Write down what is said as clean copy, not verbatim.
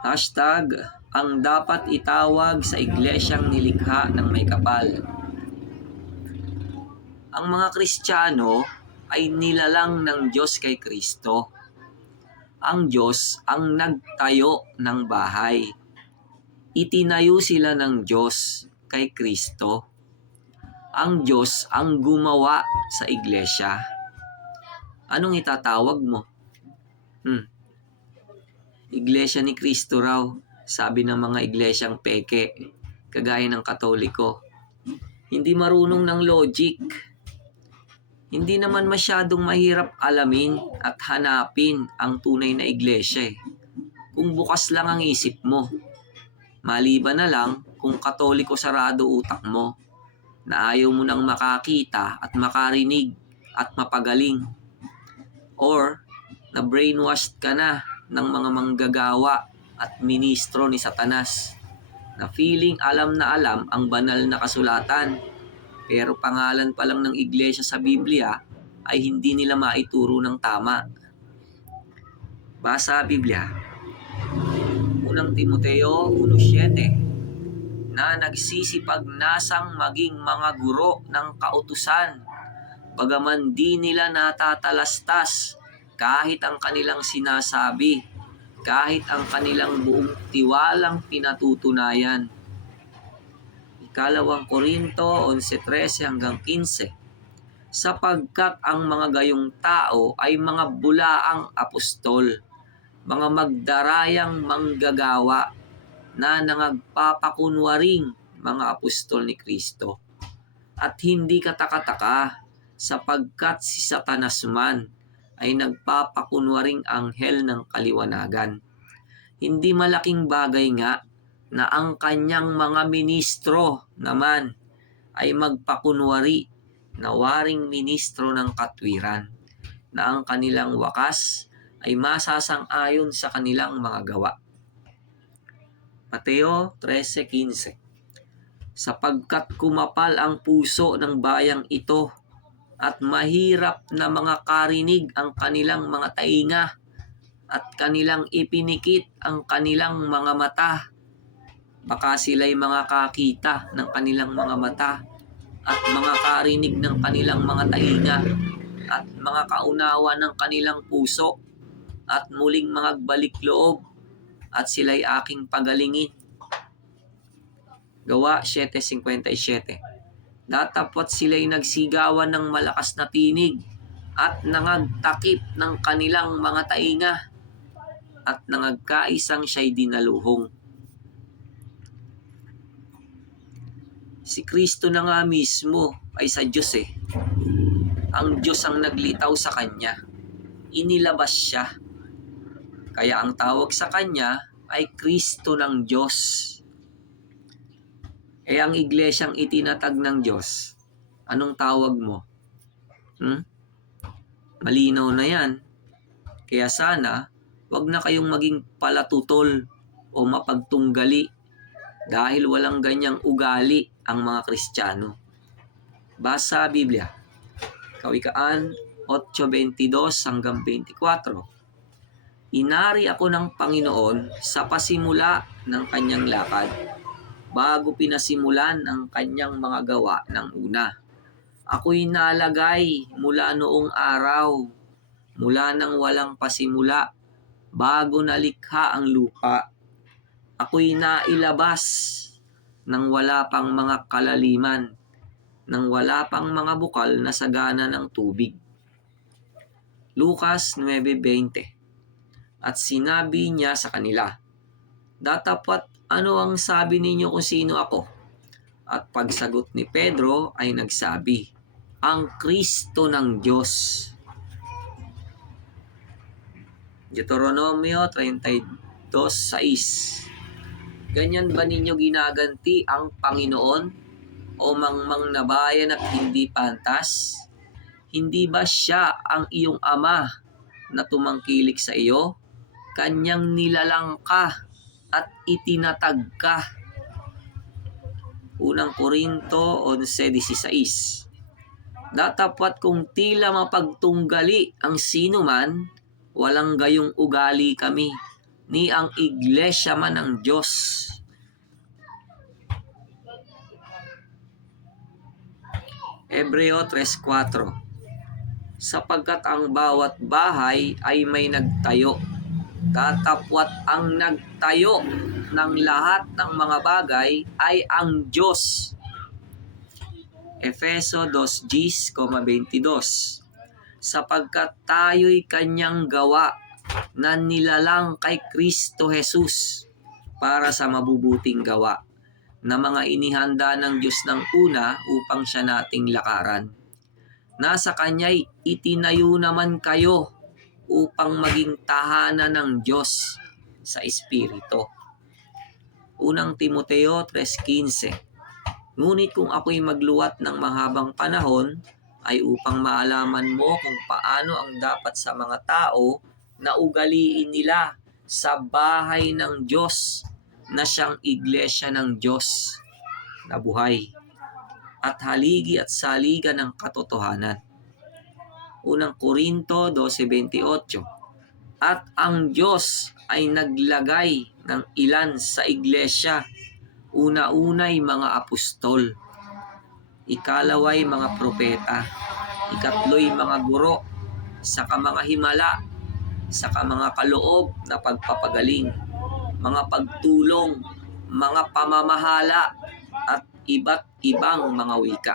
Hashtag, ang dapat itawag sa iglesyang nilikha ng may kapal. Ang mga Kristiyano ay nilalang ng Diyos kay Kristo. Ang Diyos ang nagtayo ng bahay. Itinayo sila ng Diyos kay Kristo. Ang Diyos ang gumawa sa iglesia. Anong itatawag mo? Iglesia ni Kristo raw, sabi ng mga iglesyang peke, kagaya ng Katoliko. Hindi marunong ng logic. Hindi naman masyadong mahirap alamin at hanapin ang tunay na iglesia kung bukas lang ang isip mo. Maliban na lang kung Katoliko sarado utak mo, na ayaw mo nang makakita at makarinig at mapagaling. Or na brainwashed ka na ng mga manggagawa at ministro ni Satanas, na feeling alam na alam ang banal na kasulatan, pero pangalan pa lang ng iglesia sa Biblia ay hindi nila maituro ng tama. Basa Biblia, unang Timoteo 1:7, na nagsisipagnasang maging mga guro ng kautusan, bagaman di nila natatalastas kahit ang kanilang sinasabi, kahit ang kanilang buong tiwalang pinatutunayan. Ikalawang Korinto 11:13-15, sapagkat ang mga gayong tao ay mga bulaang apostol, mga magdarayang manggagawa, na nangagpapakunwaring mga apostol ni Kristo. At hindi katakataka, sapagkat si Satanas man ay nagpapakunwaring anghel ng kaliwanagan. Hindi malaking bagay nga na ang kanyang mga ministro naman ay magpakunwari na waring ministro ng katwiran, na ang kanilang wakas ay masasang-ayon sa kanilang mga gawa. Mateo 13:15, sapagkat kumapal ang puso ng bayang ito at mahirap na mga karinig ang kanilang mga tainga, at kanilang ipinikit ang kanilang mga mata. Baka sila'y mga kakita ng kanilang mga mata at mga karinig ng kanilang mga tainga at mga kaunawa ng kanilang puso, at muling magbalik loob at sila'y aking pagalingin. Gawa 7:57, datapwat sila'y nagsigawan ng malakas na tinig at nangagtakip ng kanilang mga tainga, at nangagkaisang siya'y dinaluhong. Si Kristo na nga mismo ay sa Diyos Ang Diyos ang naglitaw sa Kanya. Inilabas siya. Kaya ang tawag sa Kanya ay Kristo ng Diyos. Ang iglesyang itinatag ng Diyos, anong tawag mo? Malinaw na yan. Kaya sana, wag na kayong maging palatutol o mapagtunggali, dahil walang ganyang ugali ang mga Kristiyano. Basa Biblia, Kawikaan 8:22-24, inari ako ng Panginoon sa pasimula ng kanyang lakad, bago pinasimulan ang kanyang mga gawa ng una. Ako'y nalagay mula noong araw, mula nang walang pasimula, bago nalikha ang lupa. Ako'y nailabas nang wala pang mga kalaliman, nang wala pang mga bukal na sagana ng tubig. Lucas 9:20, at sinabi niya sa kanila, datapwat ano ang sabi ninyo kung sino ako? At pagsagot ni Pedro ay nagsabi, ang Kristo ng Diyos. Deuteronomio 32:6, ganyan ba ninyo ginaganti ang Panginoon, o mangmang na bayan at hindi pantas? Hindi ba siya ang iyong ama na tumangkilik sa iyo? Kanyang nilalang ka at itinatag ka. Unang Korinto 11:16, datapwat kung tila mapagtunggali ang sino man, walang gayong ugali kami, ni ang iglesia man ng Diyos. Hebreo 3:4. Sapagkat ang bawat bahay ay may nagtayo, katapwat ang nagtayo ng lahat ng mga bagay ay ang Diyos. Efeso 2:22. Sapagkat tayo'y kanyang gawa na nilalang kay Kristo Jesus para sa mabubuting gawa na mga inihanda ng Diyos ng una upang siya nating lakaran. Nasa kanya'y itinayo naman kayo upang maging tahanan ng Diyos sa Espiritu. Unang Timoteo 3:15. Ngunit kung ako'y magluwat ng mahabang panahon, ay upang maalaman mo kung paano ang dapat sa mga tao na ugaliin nila sa bahay ng Diyos na siyang iglesia ng Diyos na buhay at haligi at saligan ng katotohanan. Unang Korinto 12:28. At ang Diyos ay naglagay ng ilan sa iglesia, una-unay mga apostol, ikalaway mga propeta, ikatlo'y mga guro, saka mga himala, saka mga kaloob na pagpapagaling, mga pagtulong, mga pamamahala, at iba't ibang mga wika.